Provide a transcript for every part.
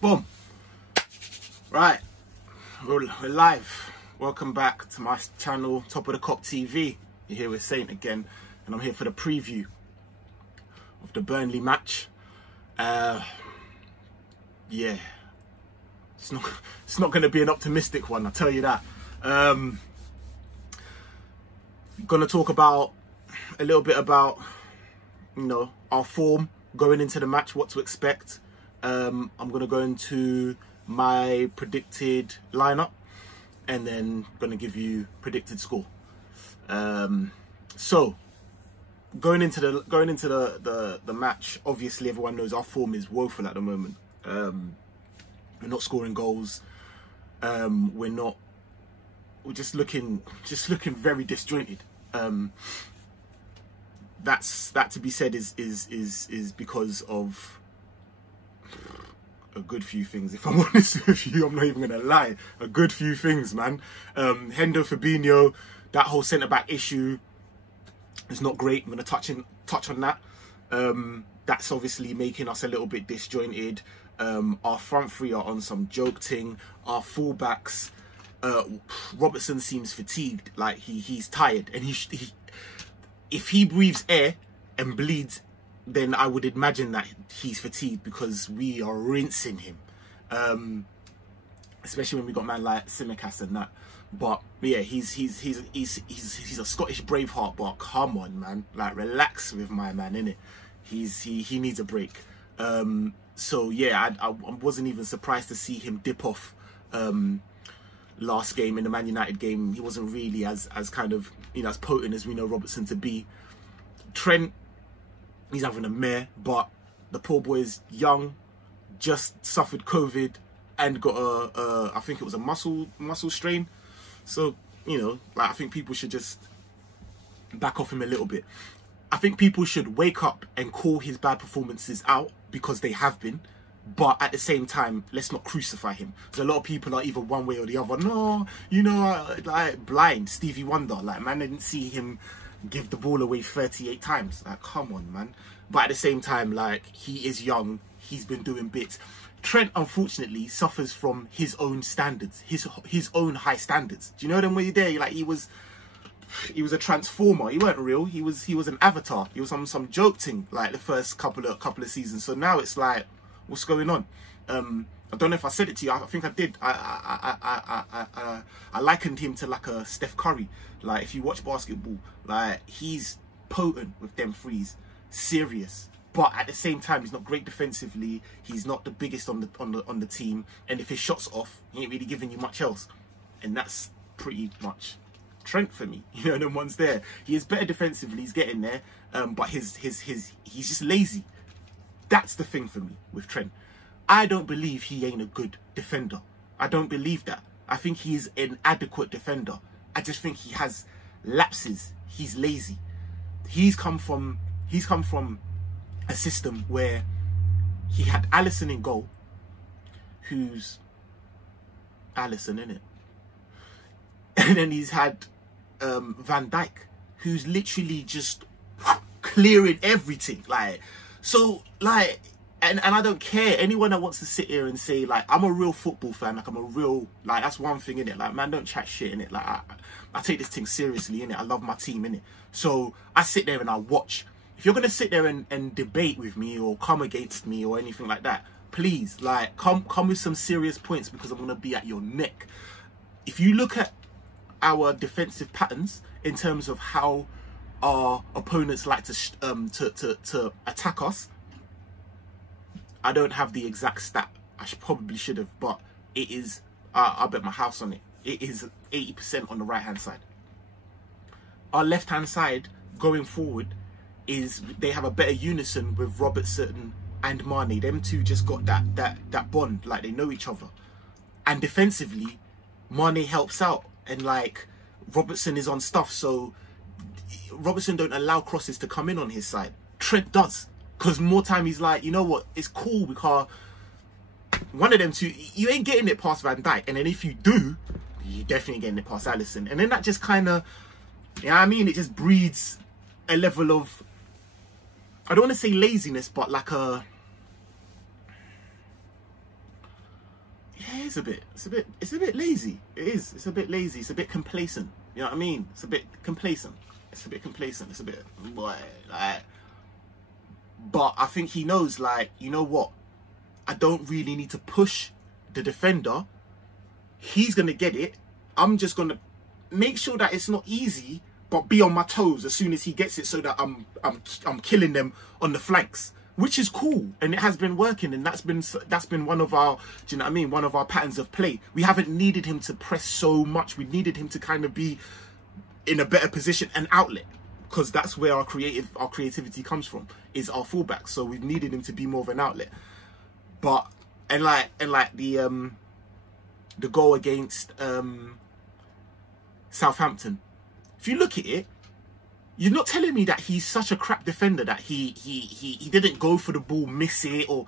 Boom. Right, we're live. Welcome back to my channel, Top of the Cop TV. You're here with Saint again, and I'm here for the preview of the Burnley match. Yeah, it's not going to be an optimistic one, I'll tell you that. Going to talk about a little bit about, our form going into the match, what to expect. I'm going to go into my predicted lineup and then going to give you predicted score. So going into the match, obviously everyone knows our form is woeful at the moment. We're not scoring goals. We're just looking very disjointed. That to be said is because of a good few things. If I'm honest with you, I'm not even gonna lie. A good few things, man. Hendo, Fabinho, that whole centre back issue is not great. I'm gonna touch on that. That's obviously making us a little bit disjointed. Our front three are on some joke ting. Our fullbacks, Robertson seems fatigued. Like he's tired, and if he breathes air and bleeds, then I would imagine that he's fatigued because we are rinsing him. Especially when we got man like Simicast and that. But yeah, he's a Scottish Braveheart, but come on, man. Like, relax with my man, innit? He needs a break. So yeah, I wasn't even surprised to see him dip off last game in the Man United game. He wasn't really as kind of, as potent as we know Robertson to be. Trent, he's having a mare, but the poor boy is young, just suffered COVID and got I think it was a muscle strain. So, I think people should just back off him a little bit. I think people should wake up and call his bad performances out because they have been. But at the same time, let's not crucify him. So a lot of people are either one way or the other. No, like blind Stevie Wonder. Like, man, I didn't see him give the ball away 38 times. Like, come on, man. But at the same time, like, he is young. He's been doing bits. Trent, unfortunately, suffers from his own standards, his own high standards. Do you know them when you're there? Like, he was a transformer. He weren't real. He was an avatar. He was some joke thing, like the first couple of seasons. So now it's like, what's going on? I don't know if I said it to you. I think I did. I likened him to like a Steph Curry. Like, if you watch basketball, like, he's potent with them threes, serious. But at the same time, he's not great defensively. He's not the biggest on the team. And if his shot's off, he ain't really giving you much else. And that's pretty much Trent for me. The one's there. He is better defensively. He's getting there. But he's just lazy. That's the thing for me with Trent. I don't believe he ain't a good defender. I don't believe that. I think he's an adequate defender. I just think he has lapses. He's lazy. He's come from a system where he had Alisson in goal, who's Alisson, innit? And then he's had Van Dijk, who's literally just clearing everything. Like, so, like, and I don't care. Anyone that wants to sit here and say, like, I'm a real football fan, like, I'm a real, like, that's one thing, innit? Like, man, don't chat shit, innit? Like, I take this thing seriously, innit? I love my team, innit? So I sit there and I watch. If you're going to sit there and debate with me or come against me or anything like that, please, like, come with some serious points, because I'm going to be at your neck. If you look at our defensive patterns in terms of how our opponents like to attack us, I don't have the exact stat. I probably should have, but it is, I bet my house on it. It is 80% on the right-hand side. Our left-hand side, going forward, is they have a better unison with Robertson and Mane. Them two just got that bond, like, they know each other. And defensively, Mane helps out, and like, Robertson is on stuff, so Robertson don't allow crosses to come in on his side. Trent does, because more time he's like, you know what, it's cool, because one of them two, you ain't getting it past Van Dijk, and then if you do, you're definitely getting it past Alisson. And then that just kind of, it just breeds a level of, I don't want to say laziness, but like a, yeah, it's a bit lazy. It is. It's a bit lazy. It's a bit complacent. You know what I mean? It's a bit complacent. It's a bit complacent. It's a bit, boy, like. But I think he knows, like, you know what? I don't really need to push the defender. He's gonna get it. I'm just gonna make sure that it's not easy, but be on my toes as soon as he gets it, so that I'm killing them on the flanks, which is cool, and it has been working, and that's been one of our, do you know what I mean? One of our patterns of play. We haven't needed him to press so much. We needed him to kind of be in a better position and outlet, because that's where our creativity comes from, is our fullback. So we've needed him to be more of an outlet. But and like the goal against Southampton, if you look at it, you're not telling me that he's such a crap defender, that he didn't go for the ball, miss it, or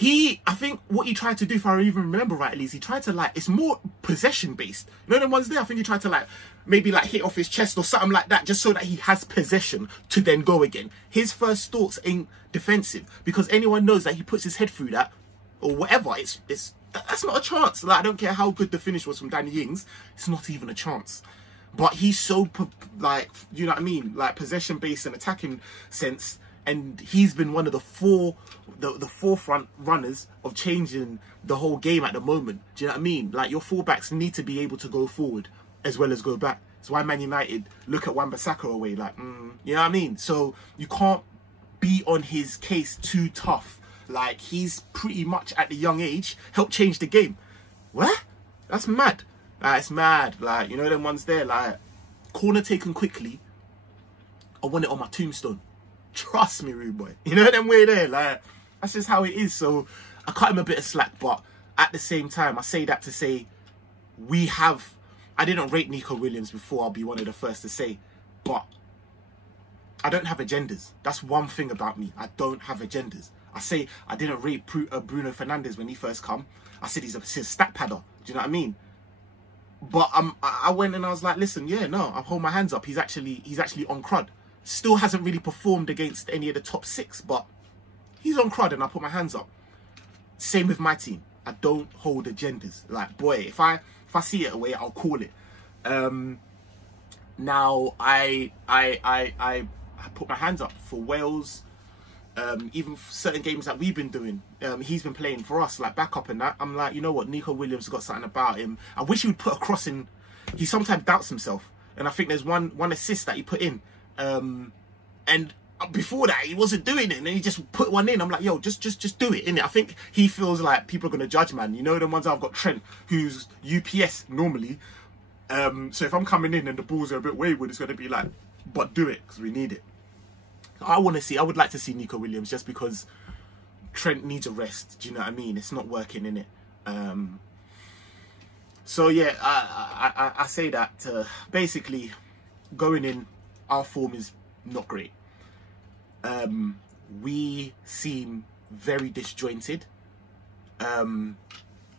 I think what he tried to do, if I even remember rightly, is he tried to, like, it's more possession based. You know, the ones there, I think he tried to, like, maybe like hit off his chest or something like that, just so that he has possession to then go again. His first thoughts ain't defensive, because anyone knows that he puts his head through that or whatever. That's not a chance. Like, I don't care how good the finish was from Danny Ings, it's not even a chance. But he's so, like, you know what I mean, like, possession based and attacking sense. And he's been one of the forefront runners of changing the whole game at the moment. Do you know what I mean? Like, your fullbacks need to be able to go forward as well as go back. That's why Man United look at Wan-Bissaka away like, you know what I mean? So you can't be on his case too tough. Like, he's pretty much at the young age helped change the game. What? That's mad. Like, it's mad. Like, you know them ones there, like, corner taken quickly, I want it on my tombstone. Trust me, rude boy. You know them way there, like, that's just how it is. So I cut him a bit of slack, but at the same time, I say that to say I didn't rate Nico Williams before, I'll be one of the first to say, but I don't have agendas. That's one thing about me. I don't have agendas. I say I didn't rate Bruno Fernandes when he first come. I said he's a stat padder. Do you know what I mean? But I went and I was like, listen, yeah, no, I'll hold my hands up. He's actually on crud. Still hasn't really performed against any of the top 6, but he's on crud, and I put my hands up. Same with my team. I don't hold agendas. Like, boy, if I see it away, I'll call it. Now I put my hands up for Wales. Even certain games that we've been doing, he's been playing for us, like backup and that. I'm like, you know what, Nico Williams has got something about him. I wish he would put a cross in. He sometimes doubts himself, and I think there's one assist that he put in, and before that he wasn't doing it, and then he just put one in. I'm like, yo, just do it, innit? I think he feels like people are gonna judge, man. You know, the ones I've got Trent, who's UPS normally. So if I'm coming in and the balls are a bit wayward, it's gonna be like, but do it, because we need it. I would like to see Nico Williams, just because Trent needs a rest. Do you know what I mean? It's not working, innit? So yeah, I say that basically going in, our form is not great. We seem very disjointed.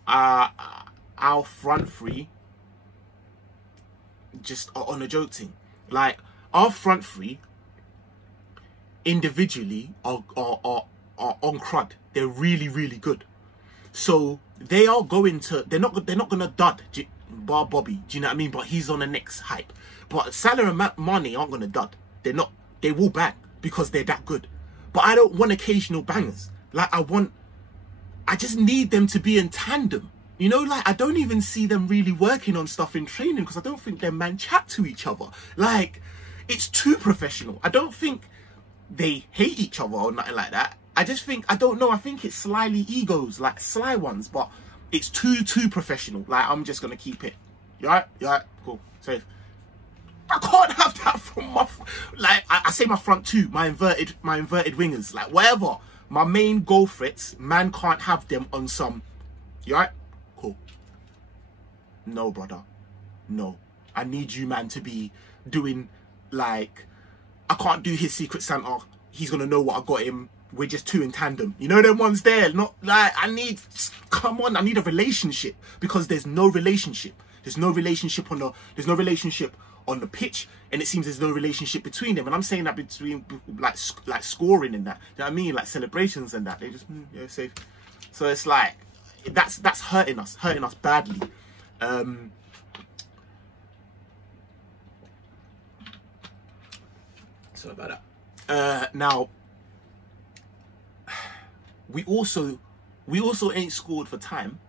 Our front three just are on a joke thing. Like, our front three individually are on crud. They're really, really good. So they are going to, they're not gonna dud bar Bobby, do you know what I mean? But he's on the next hype. But Salah and Mane aren't gonna dud. They're not. They will bang because they're that good. But I don't want occasional bangers. Like, I just need them to be in tandem. You know, like, I don't even see them really working on stuff in training, because I don't think their man chat to each other. Like, it's too professional. I don't think they hate each other or nothing like that. I just think, I don't know, I think it's slyly egos, like sly ones, but it's too professional. Like, I'm just gonna keep it. You alright? You alright? Cool. Safe. I can't have that from my, like, I say my front two, my inverted wingers, like, whatever. My main goal threats, man can't have them on some. You alright? Cool. No, brother. No. I need you, man, to be doing, like, I can't do his Secret Santa. He's gonna know what I got him. We're just two in tandem. You know them ones there? Not like, come on, I need a relationship, because there's no relationship. There's no relationship on the pitch, and it seems there's no relationship between them. And I'm saying that between like scoring and that. You know what I mean? Like celebrations and that. They just yeah, safe. So it's like, that's hurting us badly. Sorry about that. Now, we also ain't scored for time,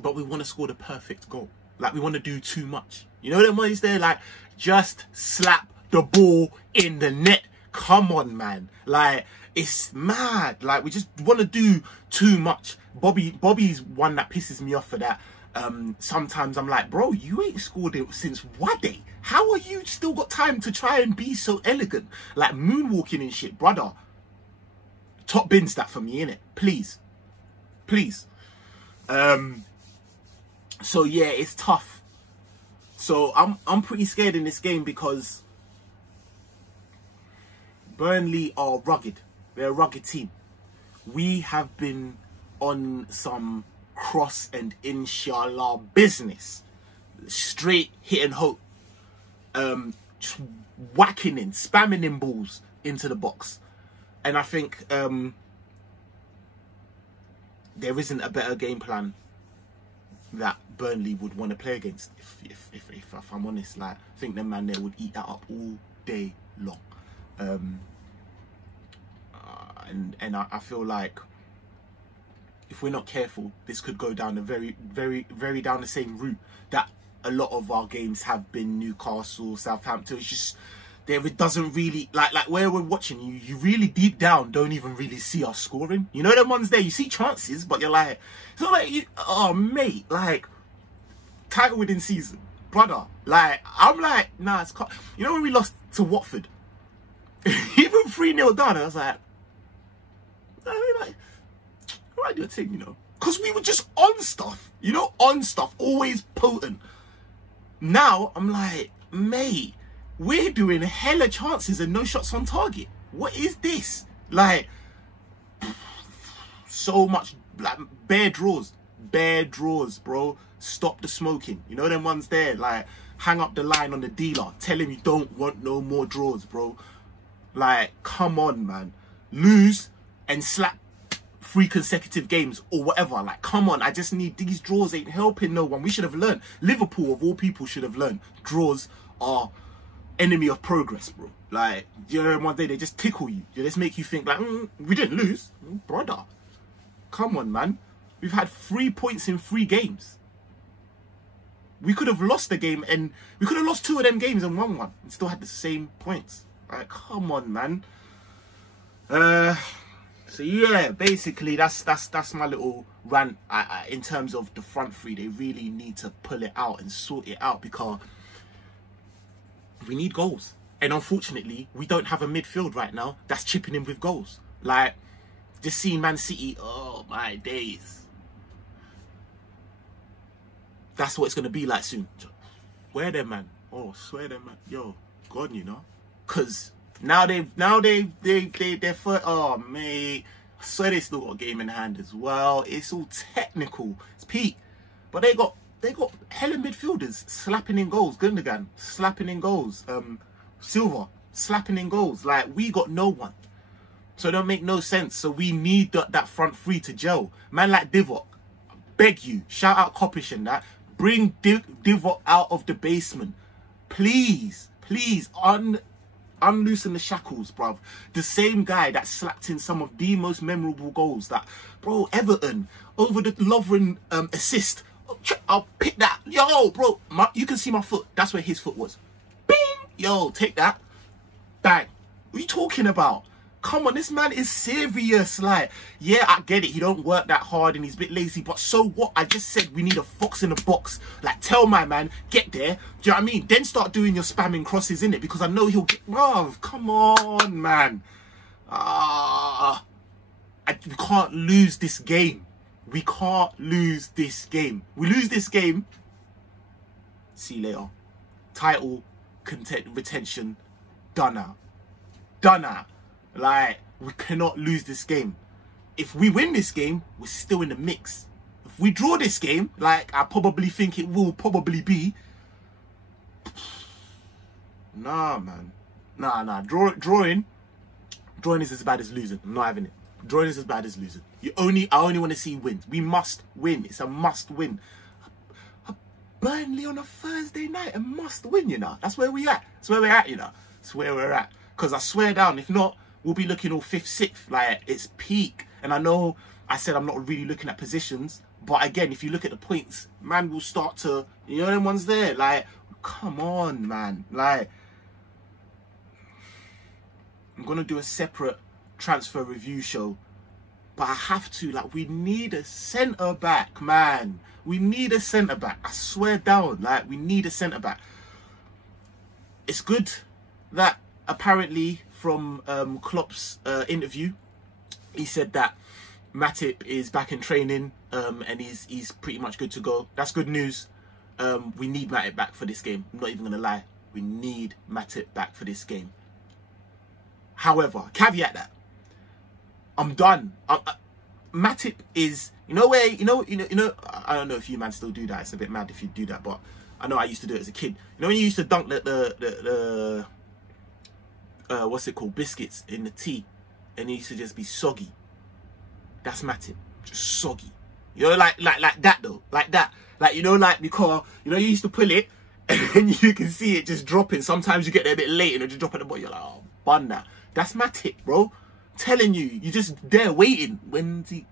but we want to score the perfect goal. Like, we want to do too much. You know them ones there, like, just slap the ball in the net. Come on, man. Like, it's mad. Like, we just want to do too much. Bobby's one that pisses me off for that. Sometimes I'm like, bro, you ain't scored it since what day? How are you still got time to try and be so elegant? Like, moonwalking and shit, brother. Top bins that for me, innit? Please. Please. So yeah, it's tough. So I'm pretty scared in this game because Burnley are rugged. They're a rugged team. We have been on some cross and inshallah business. Straight hit and hope. Just whacking in, spamming in balls into the box. And I think there isn't a better game plan that Burnley would want to play against. If I'm honest, like, I think them man there would eat that up all day long. And I feel like if we're not careful, this could go down a very down the same route that a lot of our games have been. Newcastle, Southampton. It's just there. It doesn't really like where we're watching. You really deep down don't even really see us scoring. You know them ones there. You see chances, but you're like, it's not like you. Oh mate, like title winning season, brother. Like I'm like, nah, it's. You know when we lost to Watford, even 3-0 down, I was like, I might do a thing, you know, because we were just on stuff, you know, on stuff, always potent. Now I'm like, mate, we're doing hella chances and no shots on target. What is this? Like, so much, like, bare draws, bro. Stop the smoking. You know them ones there, like, hang up the line on the dealer, tell him you don't want no more draws, bro. Like, come on, man. Lose and slap 3 consecutive games or whatever. Like, come on, I just need these draws. Ain't helping no one. We should have learned. Liverpool, of all people, should have learned. Draws are enemy of progress, bro. Like, you know, one day they just tickle you. They just make you think, like, we didn't lose. Brother, come on, man. We've had 3 points in 3 games. We could have lost the game, and we could have lost 2 of them games and won 1 and still had the same points. Like, come on, man. So yeah, basically that's my little rant. In terms of the front 3, they really need to pull it out and sort it out because we need goals. And unfortunately, we don't have a midfield right now that's chipping in with goals. Like, just seeing Man City, oh my days. That's what it's gonna be like soon. Swear them, man. Oh, swear them, man. Yo, God, you know, cause now they're oh mate, I swear they still got a game in hand as well. It's all technical. It's peak, but they got hella midfielders slapping in goals. Gundogan slapping in goals. Silva slapping in goals. Like, we got no one, so it don't make no sense. So we need that front 3 to gel. Man like Divock, beg you, shout out Coppish and that. Bring Divock out of the basement, please, please. Unloosen the shackles, bruv. The same guy that slapped in some of the most memorable goals. That, bro, Everton over the Lovren assist. I'll pick that. Yo, bro, you can see my foot. That's where his foot was. Bing. Yo, take that. Bang. What are you talking about? Come on, this man is serious. Like, yeah, I get it. He don't work that hard and he's a bit lazy. But so what? I just said we need a fox in the box. Like, tell my man, get there. Do you know what I mean? Then start doing your spamming crosses, in it, because I know he'll get... Bruv, come on, man. We can't lose this game. We can't lose this game. We lose this game. See you later. Title, retention, done now. Done now. Like, we cannot lose this game. If we win this game, we're still in the mix. If we draw this game, like I probably think it will probably be, nah, man. Nah. Drawing is as bad as losing. I'm not having it. Drawing is as bad as losing. I only want to see wins. We must win. It's a must win. Burnley on a Thursday night, a must win, you know. That's where we at. That's where we're at, you know. That's where we're at. Because I swear down, if not, we'll be looking all 5th, 6th. Like, it's peak. And I know I said I'm not really looking at positions. But again, if you look at the points, man will start to, you know, them ones there. Like, come on, man. Like, I'm going to do a separate transfer review show. But I have to. Like, we need a centre-back, man. We need a centre-back. I swear down. Like, we need a centre-back. It's good that apparently from Klopp's interview, he said that Matip is back in training and he's pretty much good to go. That's good news. We need Matip back for this game. I'm not even going to lie. We need Matip back for this game. However, caveat that. I'm done. Matip is, you know where, you know, I don't know if you man still do that. It's a bit mad if you do that, but I know I used to do it as a kid. You know when you used to dunk the what's it called, biscuits in the tea, and it used to just be soggy. That's Matip, just soggy. You know, like that though, like that, like, you know, like, because you know you used to pull it, and you can see it just dropping. Sometimes you get there a bit late and it just drop at the bottom. You're like, oh, bun that. That's Matip, bro. Telling you, you're just there waiting. When's he?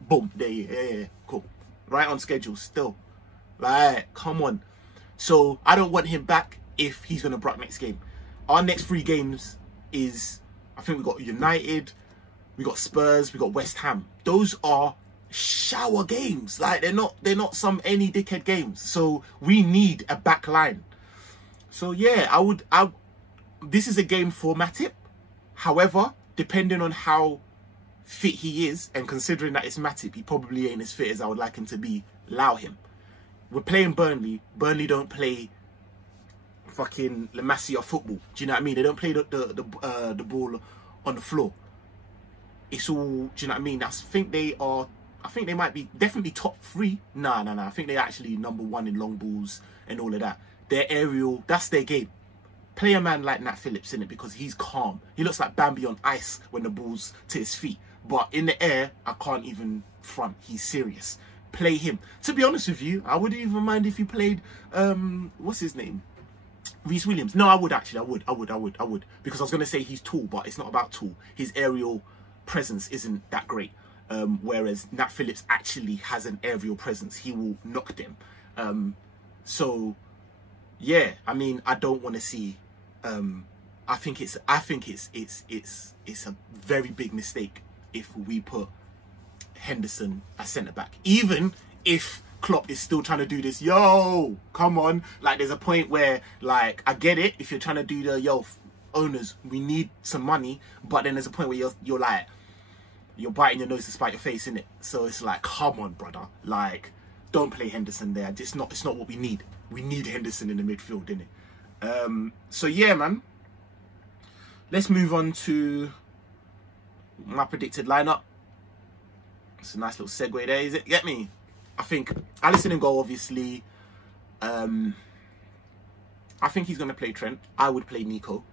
Boom, there. Yeah, cool. Right on schedule still. Like, come on. So I don't want him back if he's gonna block next game. Our next 3 games is, I think we got United, we got Spurs, we got West Ham. Those are shower games. Like, they're not some any dickhead games. So we need a back line. So yeah, this is a game for Matip. However, depending on how fit he is, and considering that it's Matip, he probably ain't as fit as I would like him to be, allow him. We're playing Burnley. Burnley don't play fucking La Masia football. Do you know what I mean? They don't play the ball on the floor. It's all, do you know what I mean? I think they might be definitely top 3. Nah. I think they're actually number 1 in long balls and all of that. Their aerial, that's their game. Play a man like Nat Phillips in it because he's calm. He looks like Bambi on ice when the ball's to his feet. But in the air, I can't even front. He's serious. Play him. To be honest with you, I wouldn't even mind if you played, what's his name? Reece Williams. No, I would actually. I would. Because I was going to say he's tall, but it's not about tall. His aerial presence isn't that great. Whereas Nat Phillips actually has an aerial presence. He will knock them. So, yeah, I mean, I don't want to see... I think it's a very big mistake if we put Henderson as centre back, even if Klopp is still trying to do this. Yo, come on! Like, there's a point where, like, I get it if you're trying to do the owners, we need some money, but then there's a point where you're like, you're biting your nose to spite your face, innit? So it's like, come on, brother, like, don't play Henderson there. It's not what we need. We need Henderson in the midfield, innit? So yeah, man. Let's move on to my predicted lineup. It's a nice little segue there, is it? Get me? I think Alisson in goal, obviously. I think he's going to play Trent. I would play Nico.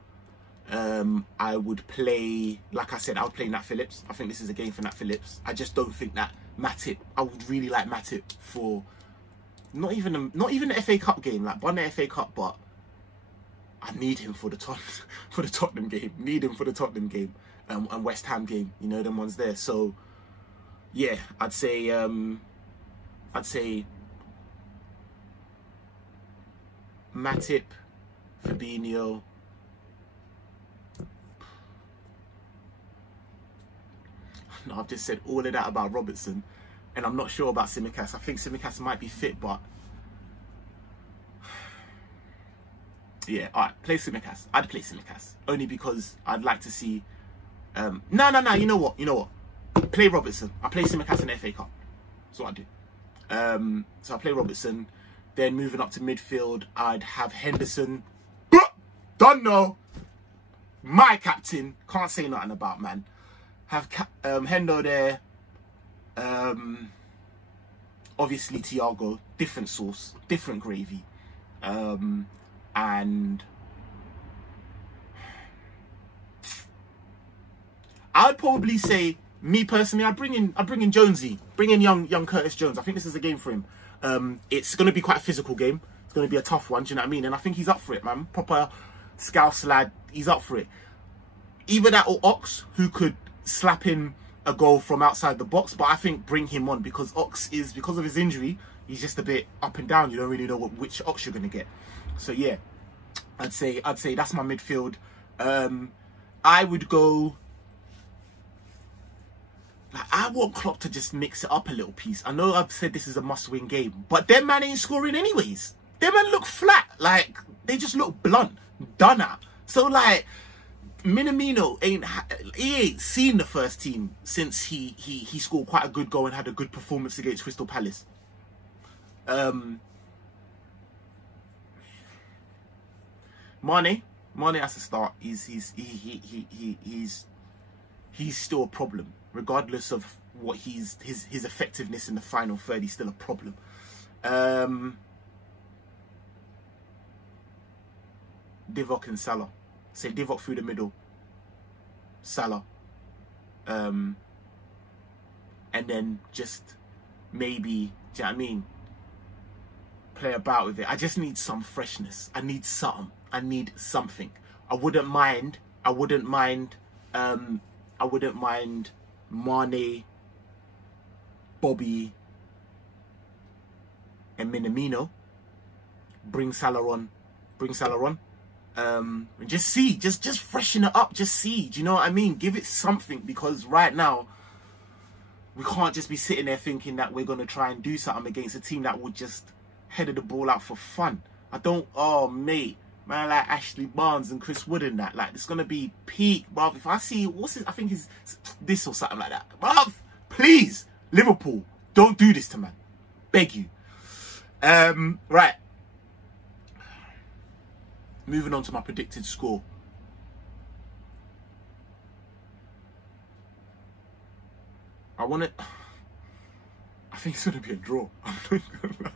I would play, like I said, I would play Nat Phillips. I think this is a game for Nat Phillips. I just don't think that Matip, I would really like Matip for not even the FA Cup game, like won the FA Cup, but I need him for the Tottenham game. Need him for the Tottenham game and West Ham game. You know, them ones there. So yeah, I'd say Matip, Fabinho. No, I've just said all of that about Robertson, and I'm not sure about Tsimikas. I think Tsimikas might be fit, but yeah, all right, play Tsimikas. I'd play Tsimikas only because I'd like to see. No. You know what? Play Robertson. I play Tsimikas in the FA Cup. That's what I do. So I play Robertson. Then moving up to midfield, I'd have Henderson. Don't know. My captain. Can't say nothing about, man. Have Hendo there. Obviously Thiago. Different sauce. Different gravy. And I'd probably say, me personally, I'd bring in Jonesy, bring in young Curtis Jones. I think this is a game for him. It's going to be quite a physical game. It's going to be a tough one. Do you know what I mean? And I think he's up for it, man. Proper Scouse lad. He's up for it. Either that or Ox, who could slap in a goal from outside the box. But I think bring him on, because Ox is, because of his injury, he's just a bit up and down. You don't really know which Ox you're going to get. So yeah, I'd say that's my midfield. I would go. I want Klopp to just mix it up a little piece. I know I've said this is a must-win game, but them man ain't scoring anyways. Them man look flat. Like, they just look blunt, done at. So, like, Minamino ain't seen the first team since he scored quite a good goal and had a good performance against Crystal Palace. Mane has to start. He's still a problem. Regardless of what his effectiveness in the final third, he's still a problem. Divock and Salah. Say Divock through the middle. Salah. And then just maybe, do you know what I mean? Play about with it. I just need some freshness. I need something. I need something. I wouldn't mind Mane, Bobby, and Minamino. Bring Salah on. And just see, just freshen it up. Just see, do you know what I mean? Give it something, because right now we can't just be sitting there thinking that we're gonna try and do something against a team that would just headed the ball out for fun. Oh mate, man, like Ashley Barnes and Chris Wood and that, like, it's gonna be peak, bruv. If I see, I think it's this or something like that, bruv. Please, Liverpool, don't do this to man. Beg you. Right. Moving on to my predicted score. I think it's gonna be a draw. I'm not gonna lie.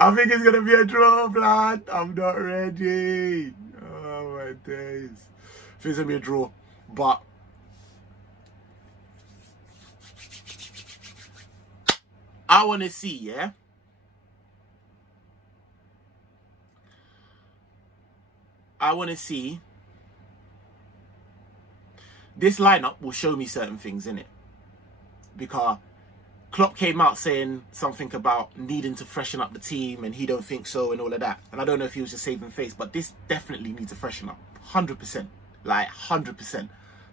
I think it's gonna be a draw, blood. I'm not ready. Oh my days. I think it's gonna be a draw, but I want to see, yeah. I want to see. This lineup will show me certain things, innit? Because Klopp came out saying something about needing to freshen up the team and he don't think so and all of that. And I don't know if he was just saving face, but this definitely needs to freshen up. 100%. Like, 100%.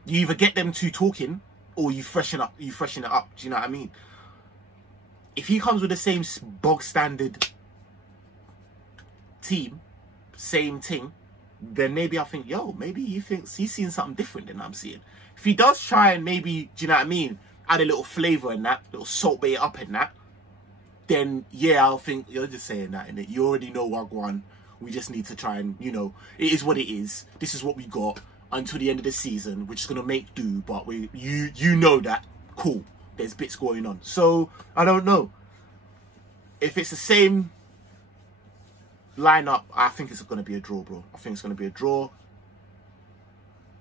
You either get them two talking or you freshen it up. Do you know what I mean? If he comes with the same bog standard team, same thing, then maybe I think, yo, maybe he thinks he's seeing something different than I'm seeing. If he does try and maybe, do you know what I mean, add a little flavour in that, little salt bay up in that, then yeah, I'll think, you're just saying that, innit? You already know Wagwan. We just need to try and, you know, it is what it is. This is what we got until the end of the season. We're just going to make do, but you know that. Cool. There's bits going on. So, I don't know. If it's the same lineup, I think it's going to be a draw, bro. I think it's going to be a draw.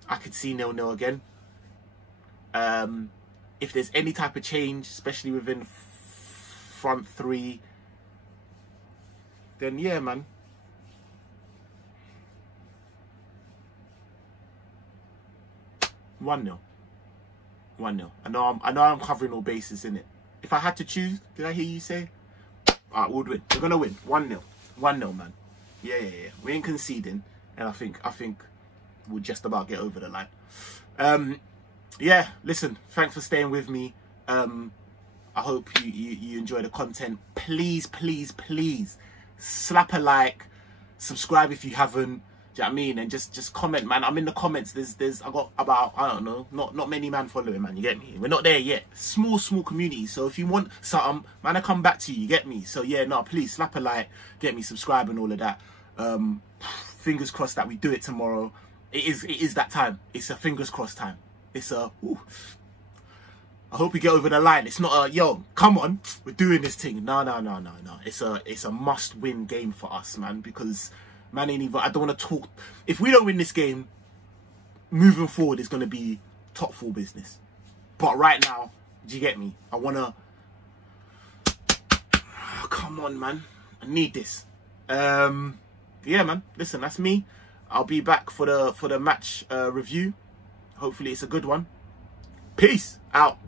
I could see 0-0 again. If there's any type of change, especially within front three, then yeah, man. One 0. I know I'm covering all bases, innit? If I had to choose, did I hear you say? Alright, we'll win. We're gonna win. 1-0. 1-0, man. Yeah. We ain't conceding, and I think we'll just about get over the line. Yeah, listen, thanks for staying with me. I hope you enjoy the content. Please slap a like, subscribe if you haven't. Do you know what I mean? And just comment, man. I'm in the comments. I got about, I don't know, not many man following, man. You get me? We're not there yet. Small community. So if you want something, man, I come back to you. You get me? So yeah, no, please slap a like, get me subscribe and all of that. Fingers crossed that we do it tomorrow. It is that time. It's a fingers crossed time. It's a, ooh. I hope we get over the line. It's not a, yo, come on, we're doing this thing. No. It's a must-win game for us, man, because man ain't even, I don't want to talk. If we don't win this game, moving forward is going to be top 4 business. But right now, do you get me? I want to... Oh, come on, man. I need this. Yeah, man. Listen, that's me. I'll be back for the match review. Hopefully it's a good one. Peace out.